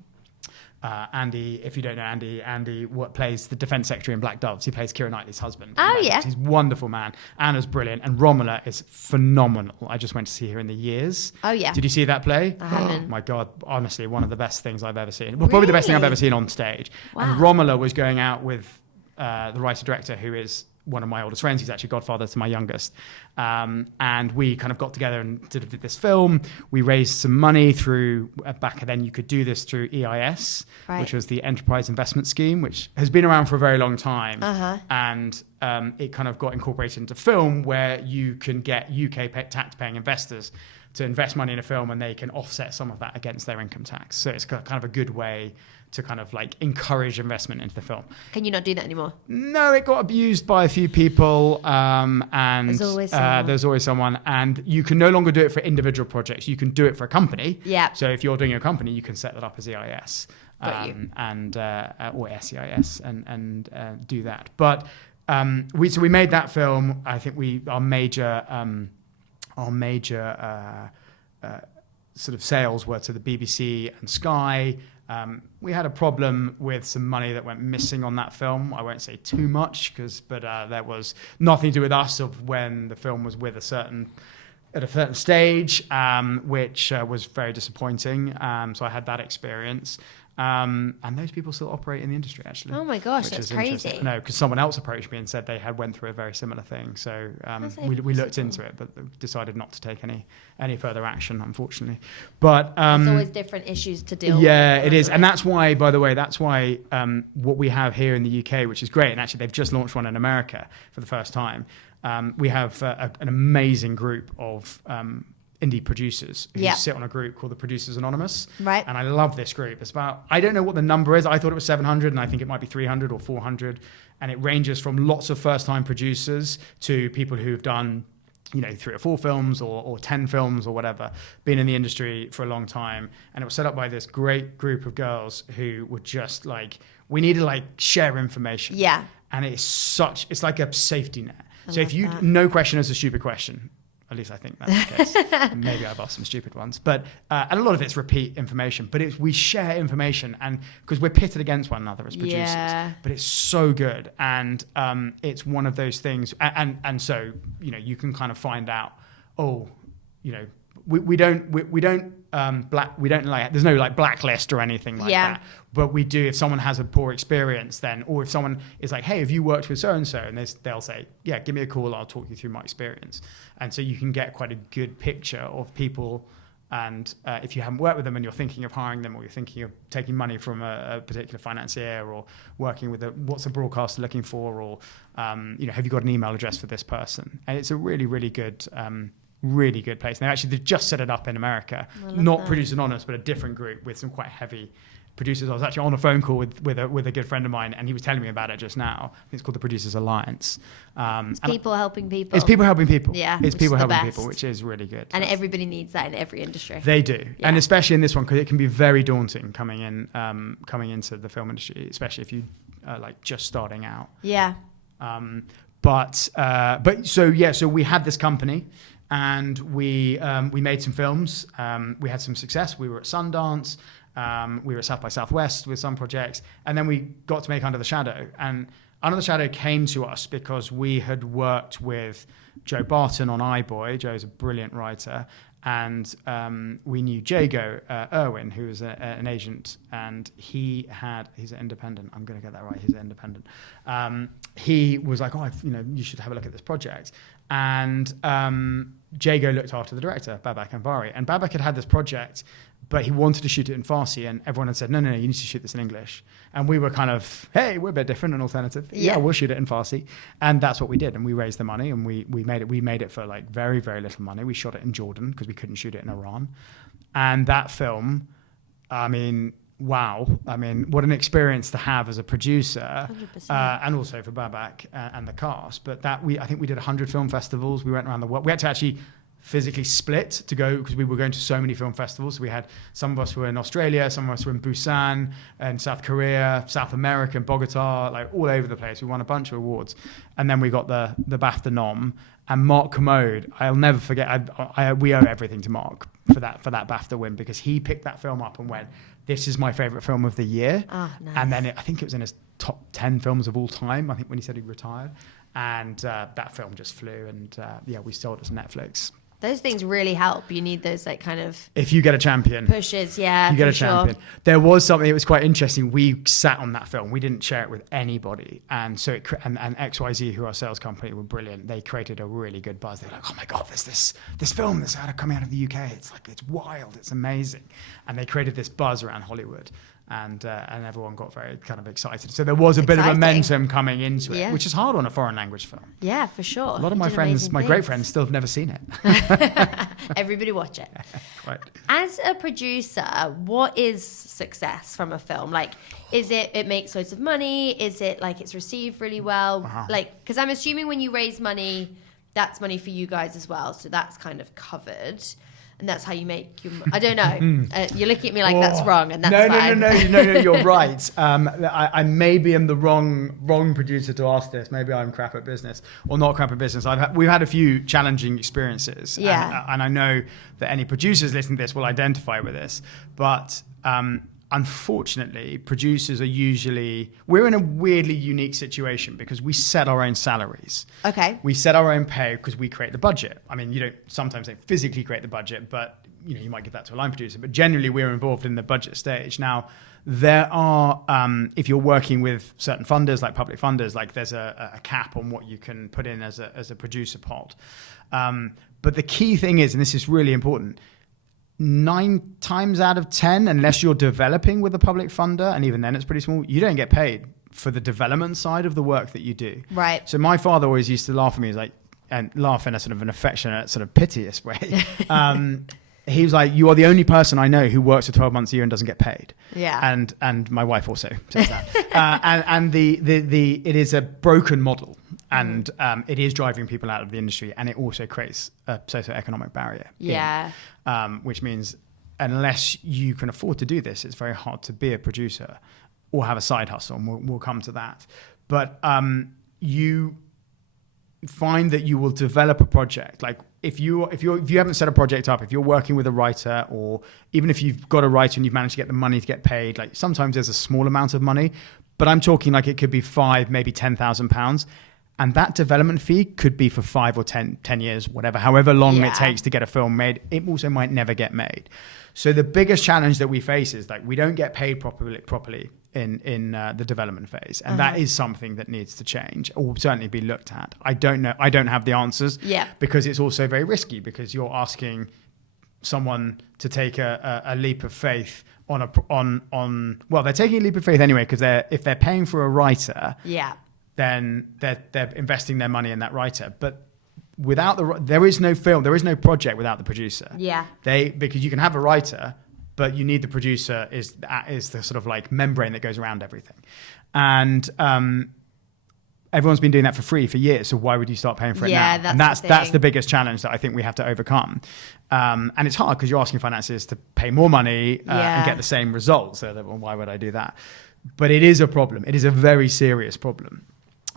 Andy, if you don't know Andy plays the defense secretary in Black Doves. He plays Keira Knightley's husband. Oh, yeah. He's a wonderful man. Anna's brilliant. And Romola is phenomenal. I just went to see her in The Years. Oh, yeah. Did you see that play? I haven't. Oh, my God. Honestly, one of the best things I've ever seen. Well, probably the best thing I've ever seen on stage. Wow. And Romola was going out with the writer-director, who is one of my oldest friends. He's actually godfather to my youngest. And we kind of got together and did this film. We raised some money through, back then you could do this through EIS, which was the Enterprise Investment Scheme, which has been around for a very long time. And it kind of got incorporated into film, where you can get UK tax-paying investors to invest money in a film and they can offset some of that against their income tax. So it's kind of a good way to kind of like encourage investment into the film. Can you not do that anymore? No, it got abused by a few people, and there's always someone. And you can no longer do it for individual projects. You can do it for a company. Yeah. So if you're doing a company, you can set that up as EIS or SEIS and do that. But we made that film. I think our major our major sort of sales were to the BBC and Sky. We had a problem with some money that went missing on that film. I won't say too much, but there was nothing to do with us of when the film was with at a certain stage, which was very disappointing. So I had that experience. And those people still operate in the industry, actually. Oh my gosh, that's crazy. No, because someone else approached me and said they had went through a very similar thing. So we looked into it, but decided not to take any further action, unfortunately. But there's always different issues to deal with. Yeah, it is. And that's why, by the way, what we have here in the UK, which is great, and actually they've just launched one in America for the first time. We have an amazing group of indie producers who sit on a group called the Producers Anonymous. Right. And I love this group. It's about, I don't know what the number is. I thought it was 700 and I think it might be 300 or 400. And it ranges from lots of first-time producers to people who've done 3 or 4 films or 10 films or whatever, been in the industry for a long time. And it was set up by this great group of girls who were just like, we need to share information. Yeah. And it's like a safety net. So if no question is a stupid question. At least I think that's the case. Maybe I've asked some stupid ones, and a lot of it's repeat information. But we share information, and because we're pitted against one another as producers. Yeah. But it's so good, and it's one of those things. And so you can kind of find out. We don't there's no blacklist or anything like that. But we do, if someone has a poor experience, then, or if someone is like, hey, have you worked with so-and-so? And they'll say, yeah, give me a call, I'll talk you through my experience. And so you can get quite a good picture of people. And if you haven't worked with them and you're thinking of hiring them, or you're thinking of taking money from a particular financier, or working with what's a broadcaster looking for, or have you got an email address for this person? And it's a really, really good place. They've just set it up in America, not Producers Anonymous, but a different group with some quite heavy producers. I was actually on a phone call with a good friend of mine, and he was telling me about it just now. I think it's called the Producers Alliance. It's people helping people. It's people helping people. Yeah, it's people helping people, which is really good. And everybody needs that in every industry. They do, and especially in this one, because it can be very daunting coming into the film industry, especially if you are just starting out. Yeah. So we had this company. And we made some films. We had some success. We were at Sundance. We were at South by Southwest with some projects. And then we got to make Under the Shadow. And Under the Shadow came to us because we had worked with Joe Barton on iBoy. Joe's a brilliant writer. And we knew Jago Irwin, who was an agent. And he's an independent. I'm going to get that right. He's an independent. He was like, you should have a look at this project. And Jago looked after the director, Babak Anvari. And Babak had this project, but he wanted to shoot it in Farsi. And everyone had said, no, you need to shoot this in English. And we were kind of, hey, we're a bit different and alternative. Yeah, we'll shoot it in Farsi. And that's what we did. And we raised the money, and we made it. We made it for very, very little money. We shot it in Jordan because we couldn't shoot it in Iran. And that film, wow. What an experience to have as a producer, and also for Babak and the cast. But I think we did 100 film festivals. We went around the world. We had to actually physically split to go because we were going to so many film festivals. So we had some of us were in Australia, some of us were in Busan and South Korea, South America, Bogota, all over the place. We won a bunch of awards. And then we got the BAFTA nom. And Mark Commode, I'll never forget, we owe everything to Mark for that BAFTA win, because he picked that film up and went, this is my favorite film of the year. Oh, nice. And then I think it was in his top 10 films of all time, I think, when he said he retired. And that film just flew, and we sold it to Netflix. Those things really help. You need those kind of... If you get a champion. Pushes, yeah, you get a champion. Sure. There was something that was quite interesting. We sat on that film. We didn't share it with anybody. And so and XYZ, who are our sales company, were brilliant. They created a really good buzz. They were like, oh my God, there's this film that's coming out of the UK. It's it's wild. It's amazing. And they created this buzz around Hollywood. And everyone got very kind of excited. So there was a bit of momentum coming into it, which is hard on a foreign language film. Yeah, for sure. A lot of my friends, great friends, still have never seen it. Everybody watch it. Right. As a producer, what is success from a film? Is it makes loads of money? Is it it's received really well? Uh-huh. Because I'm assuming when you raise money, that's money for you guys as well. So that's kind of covered. and that's how you make your. I don't know. You're looking at me like that's wrong, and that's fine. No, you're right. I maybe am the wrong producer to ask this. Maybe I'm crap at business, or not crap at business. We've had a few challenging experiences, and I know that any producers listening to this will identify with this, but. Unfortunately, producers we're in a weirdly unique situation because we set our own salaries. Okay. We set our own pay because we create the budget. I mean, you don't sometimes physically create the budget, but you might give that to a line producer, but generally we're involved in the budget stage. Now, there are, if you're working with certain funders, like public funders, like there's a cap on what you can put in as a producer pot. But the key thing is, and this is really important, 9 times out of 10, unless you're developing with a public funder, and even then it's pretty small, you don't get paid for the development side of the work that you do. Right. So my father always used to laugh at me, and laugh in a sort of an affectionate, sort of piteous way. He was like, "You are the only person I know who works for 12 months a year and doesn't get paid." Yeah. And my wife also says that. And it is a broken model, and it is driving people out of the industry, and it also creates a socioeconomic barrier. Yeah. Which means unless you can afford to do this, it's very hard to be a producer or have a side hustle, and we'll come to that. But you find that you will develop a project. Like if you haven't set a project up, if you're working with a writer, or even if you've got a writer and you've managed to get the money to get paid, like sometimes there's a small amount of money, but I'm talking like it could be £5,000, maybe £10,000. And that development fee could be for 5 or 10 years, whatever, however long it takes to get a film made. It also might never get made. So the biggest challenge that we face is like we don't get paid properly in the development phase. And that is something that needs to change, or certainly be looked at. I don't know. I don't have the answers because it's also very risky, because you're asking someone to take a leap of faith on well, they're taking a leap of faith anyway, because if they're paying for a writer, then they're investing their money in that writer. But without there is no film, there is no project without the producer. Because you can have a writer, but you need the producer is the sort of like membrane that goes around everything. And everyone's been doing that for free for years, so why would you start paying for it now? And that's the biggest challenge that I think we have to overcome. And it's hard because you're asking financiers to pay more money and get the same results. So why would I do that? But it is a problem. It is a very serious problem.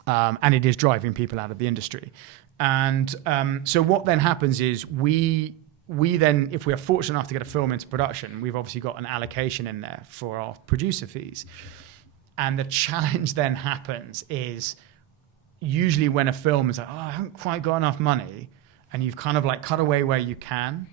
And it is driving people out of the industry. And so what then happens is we then, if we are fortunate enough to get a film into production, we've obviously got an allocation in there for our producer fees. And the challenge then happens is usually when a film is like, I haven't quite got enough money, and you've kind of like cut away where you can,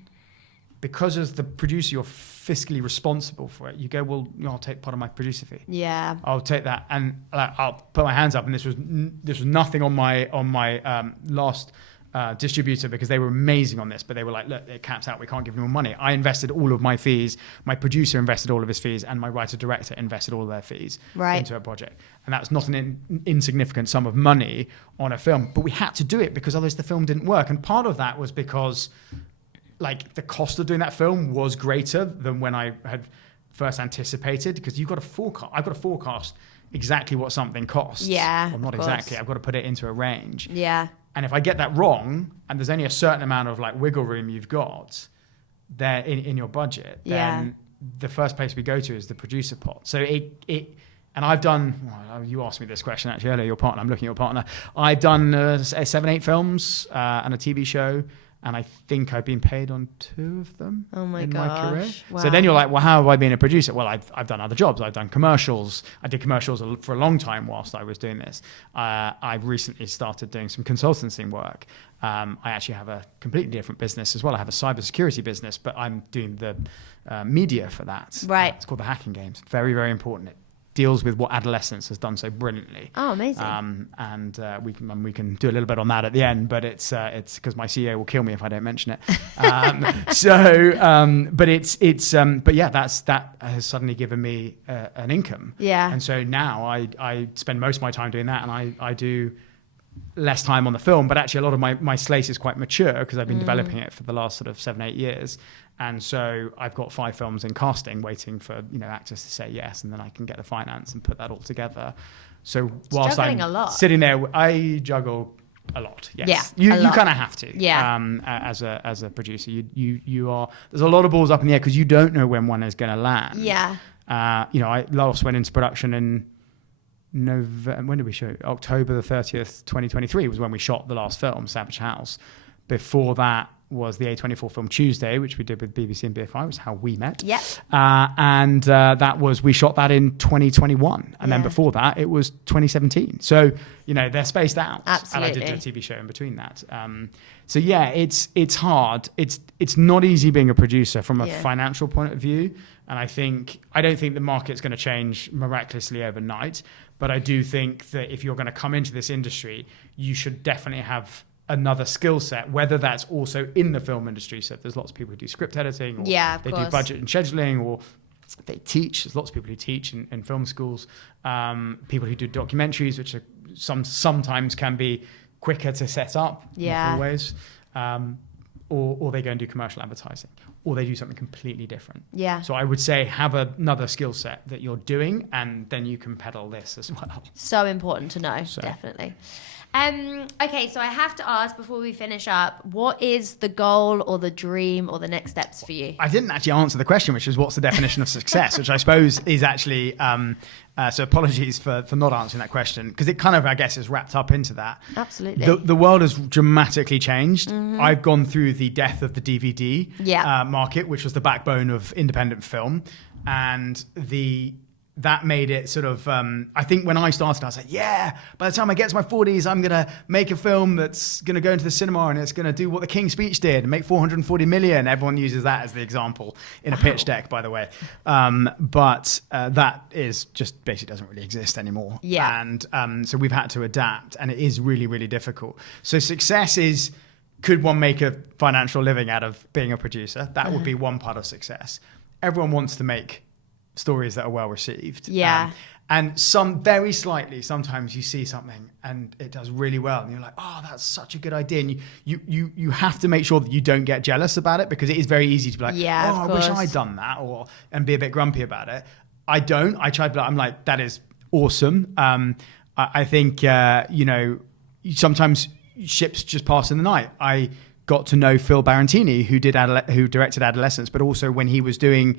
because as the producer, you're fiscally responsible for it. You go, well, I'll take part of my producer fee. Yeah, I'll take that, and I'll put my hands up. And this was nothing on my last distributor, because they were amazing on this, but they were like, look, it caps out. We can't give you more money. I invested all of my fees. My producer invested all of his fees, and my writer director invested all of their fees into a project. And that's not an insignificant sum of money on a film, but we had to do it because otherwise the film didn't work. And part of that was because like the cost of doing that film was greater than when I had first anticipated, because you've got to forecast. I've got to forecast exactly what something costs. Yeah. Well, not exactly. I've got to put it into a range. Yeah. And if I get that wrong, and there's only a certain amount of like wiggle room you've got there in your budget, then the first place we go to is the producer pot. So and I've done, you asked me this question actually earlier, your partner, I'm looking at your partner. I've done 7-8 films and a TV show. And I think I've been paid on 2 of them my career. Wow. So then you're like, well, how have I been a producer? Well, I've done other jobs. I've done commercials. I did commercials for a long time whilst I was doing this. I recently started doing some consultancy work. I actually have a completely different business as well. I have a cybersecurity business, but I'm doing the media for that. Right. It's called The Hacking Games. Very, very important. It deals with what adolescence has done so brilliantly. Oh, amazing! And we can do a little bit on that at the end, but it's because my CEO will kill me if I don't mention it. But yeah, that has suddenly given me an income. Yeah. And so now I spend most of my time doing that, and I do less time on the film, but actually a lot of my slate is quite mature because I've been developing it for the last sort of 7-8 years. And so I've got 5 films in casting waiting for actors to say yes, and then I can get the finance and put that all together. So whilst I'm sitting there, I juggle A lot, yes. Yeah, You kind of have to. Yeah. As a producer, you are. There's a lot of balls up in the air because you don't know when one is going to land. Yeah. I last went into production in November. When did we shoot? October the 30th, 2023 was when we shot the last film, Savage House. Before that was the A24 film Tuesday, which we did with BBC and BFI, was how we met. Yep. We shot that in 2021. And then before that, it was 2017. So, they're spaced out. Absolutely. And I did do a TV show in between that. It's hard. It's not easy being a producer from a financial point of view. And I don't think the market's going to change miraculously overnight. But I do think that if you're going to come into this industry, you should definitely have another skill set, whether that's also in the film industry. So there's lots of people who do script editing, or they do budget and scheduling, or they teach. There's lots of people who teach in film schools. People who do documentaries, which are sometimes can be quicker to set up, not always. Or they go and do commercial advertising, or they do something completely different. Yeah. So I would say have another skill set that you're doing, and then you can peddle this as well. So important to know, definitely. Okay, so I have to ask before we finish up, what is the goal or the dream or the next steps for you? I didn't actually answer the question, which is what's the definition of success, which I suppose is actually, so apologies for not answering that question, because it kind of, I guess, is wrapped up into that. Absolutely. The world has dramatically changed. Mm-hmm. I've gone through the death of the DVD market, which was the backbone of independent film. And that made it sort of, I think when I started, I was like, by the time I get to my 40s, I'm going to make a film that's going to go into the cinema and it's going to do what the King's Speech did and make 440 million. Everyone uses that as the example in a pitch deck, by the way. But that is just basically doesn't really exist anymore. Yeah. And so we've had to adapt, and it is really, really difficult. So success is, could one make a financial living out of being a producer? That would be one part of success. Everyone wants to make stories that are well received. Yeah. And very slightly, sometimes you see something and it does really well, and you're like, oh, that's such a good idea. And you have to make sure that you don't get jealous about it, because it is very easy to be like, I wish I'd done that, and be a bit grumpy about it. I don't. I try to be like, I'm like, that is awesome. I think, sometimes ships just pass in the night. I got to know Phil Barantini, who directed Adolescence, but also when he was doing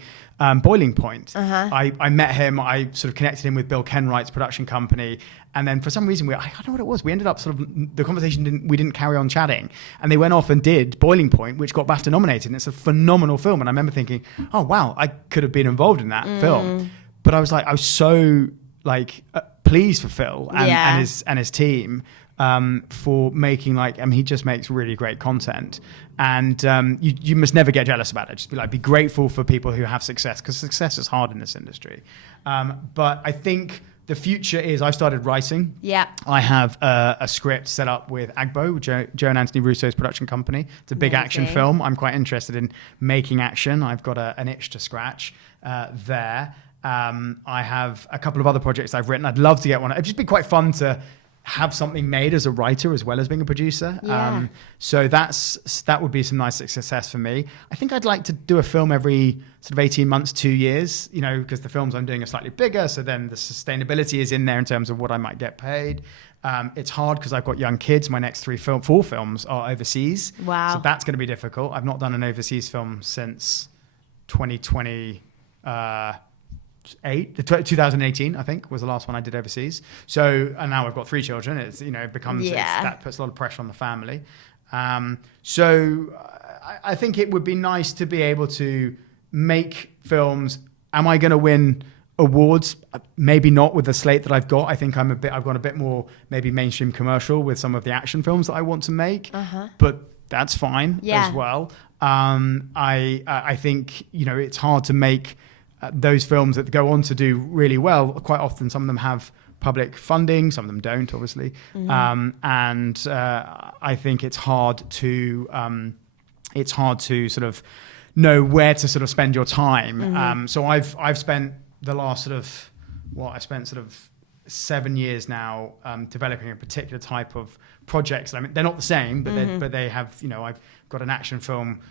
Boiling Point. I met him, I sort of connected him with Bill Kenwright's production company, and then for some reason, I don't know what it was, we ended up sort of, the conversation we didn't carry on chatting, and they went off and did Boiling Point, which got BAFTA-nominated, and it's a phenomenal film, and I remember thinking, oh wow, I could have been involved in that film. But I was so pleased for Phil and his team, for making he just makes really great content, and you must never get jealous about it. Just be grateful for people who have success, because success is hard in this industry. But I think the future is, I've started writing. Yeah. I have a script set up with Agbo, Joe and Anthony Russo's production company. It's a big action film. I'm quite interested in making action. I've got an itch to scratch there. I have a couple of other projects I've written. I'd love to get one. It'd just be quite fun to have something made as a writer as well as being a producer. Yeah. So that would be some nice success for me. I think I'd like to do a film every sort of 18 months, 2 years, because the films I'm doing are slightly bigger. So then the sustainability is in there in terms of what I might get paid. It's hard because I've got young kids. My next 4 films are overseas. Wow. So that's going to be difficult. I've not done an overseas film since 2020, 2018, I think, was the last one I did overseas. So, and now I've got 3 children. It's, it becomes, that puts a lot of pressure on the family. So I think it would be nice to be able to make films. Am I going to win awards? Maybe not with the slate that I've got. I think I've gone a bit more maybe mainstream commercial with some of the action films that I want to make, but that's fine as well. I think, it's hard to make those films that go on to do really well. Quite often, some of them have public funding, some of them don't, obviously. And I think it's hard to sort of know where to sort of spend your time. So I've spent the last I spent 7 years now developing a particular type of projects. I mean, they're not the same, but they have. I've got an action film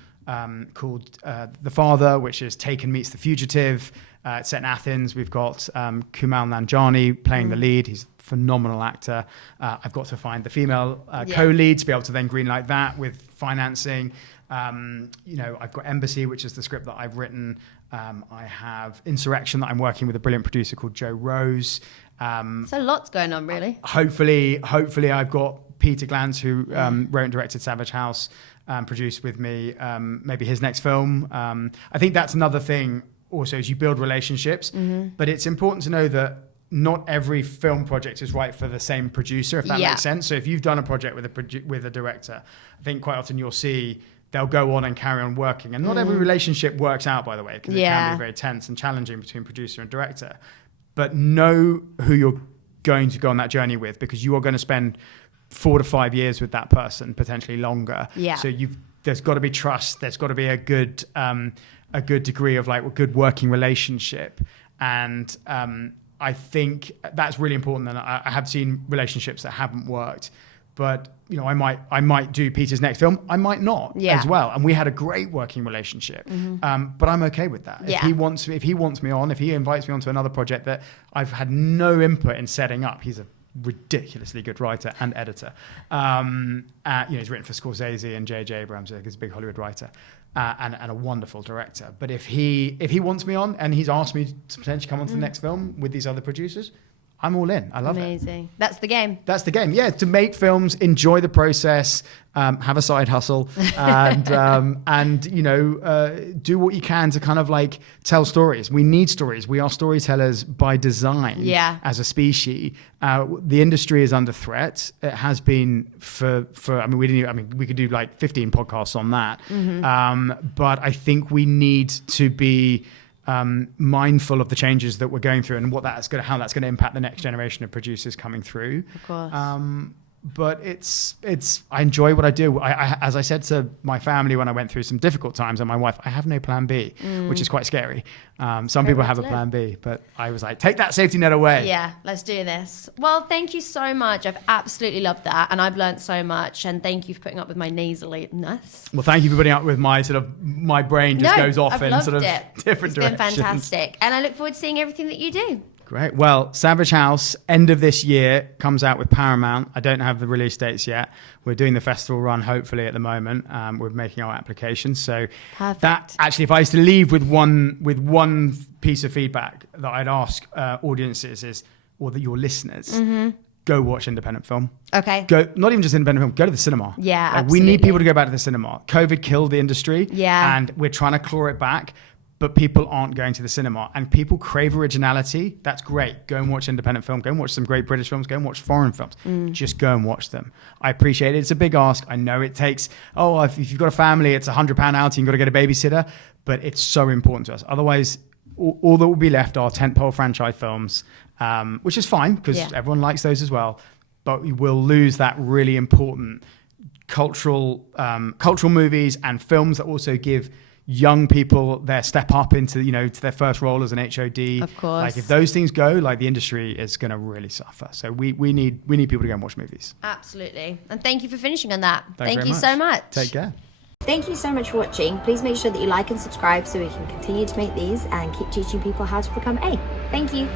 called The Father, which is Taken Meets the Fugitive. It's set in Athens. We've got Kumail Nanjiani playing the lead. He's a phenomenal actor. I've got to find the female co-lead to be able to then greenlight that with financing. I've got Embassy, which is the script that I've written. I have Insurrection that I'm working with a brilliant producer called Joe Rose. So lots going on, really. Hopefully I've got Peter Glantz, who wrote and directed Savage House, produced with me maybe his next film. I think that's another thing also, is you build relationships, but it's important to know that not every film project is right for the same producer, if that makes sense. So if you've done a project with a director, I think quite often you'll see they'll go on and carry on working. And not every relationship works out, by the way, because it can be very tense and challenging between producer and director. But know who you're going to go on that journey with, because you are going to spend 4 to 5 years with that person, potentially longer. So there's got to be trust. There's got to be a good degree of a good working relationship. And I think that's really important. And I have seen relationships that haven't worked, but I might do Peter's next film. I might not as well. And we had a great working relationship, but I'm okay with that. If he wants me on, if he invites me onto another project that I've had no input in setting up, he's a ridiculously good writer and editor. He's written for Scorsese and J.J. Abrams. He's a big Hollywood writer and a wonderful director. But if he wants me on and he's asked me to potentially come on to the next film with these other producers, I'm all in. I love it. Amazing. That's the game. That's the game. Yeah, to make films, enjoy the process, have a side hustle, and do what you can to kind of tell stories. We need stories. We are storytellers by design. As a species, the industry is under threat. It has been for. We could do 15 podcasts on that. But I think we need to be mindful of the changes that we're going through and how that's going to impact the next generation of producers coming through. Of course. But I enjoy what I do. I as I said to my family when I went through some difficult times, and my wife, I have no plan B, which is quite scary. Some people have a plan B, but I was like, take that safety net away. Yeah, let's do this. Well, thank you so much. I've absolutely loved that, and I've learned so much. And thank you for putting up with my nasaliness. Well, thank you for putting up with my brain just goes off in sort of different directions. It's been fantastic, and I look forward to seeing everything that you do. Great. Well, Savage House, end of this year, comes out with Paramount. I don't have the release dates yet. We're doing the festival run, hopefully, at the moment. We're making our applications. So perfect. That actually, if I was to leave with one piece of feedback that I'd ask audiences your listeners, go watch independent film. Okay. Go, not even just independent film, go to the cinema. Yeah, absolutely. We need people to go back to the cinema. COVID killed the industry. Yeah. And we're trying to claw it back. But people aren't going to the cinema, and people crave originality. That's great. Go and watch independent film. Go and watch some great British films. Go and watch foreign films. Just go and watch them. I appreciate it. It's a big ask. I know it takes, if you've got a family, it's £100 outing. You've got to get a babysitter. But it's so important to us. Otherwise, all that will be left are tentpole franchise films, which is fine because everyone likes those as well. But we will lose that really important cultural movies and films that also give young people their step up into to their first role as an HOD. Of course. If those things go, the industry is going to really suffer. So we need people to go and watch movies. Absolutely. And thank you for finishing on that. Thank you so much. Take care. Thank you so much for watching. Please make sure that you like and subscribe so we can continue to make these and keep teaching people how to become A. Thank you.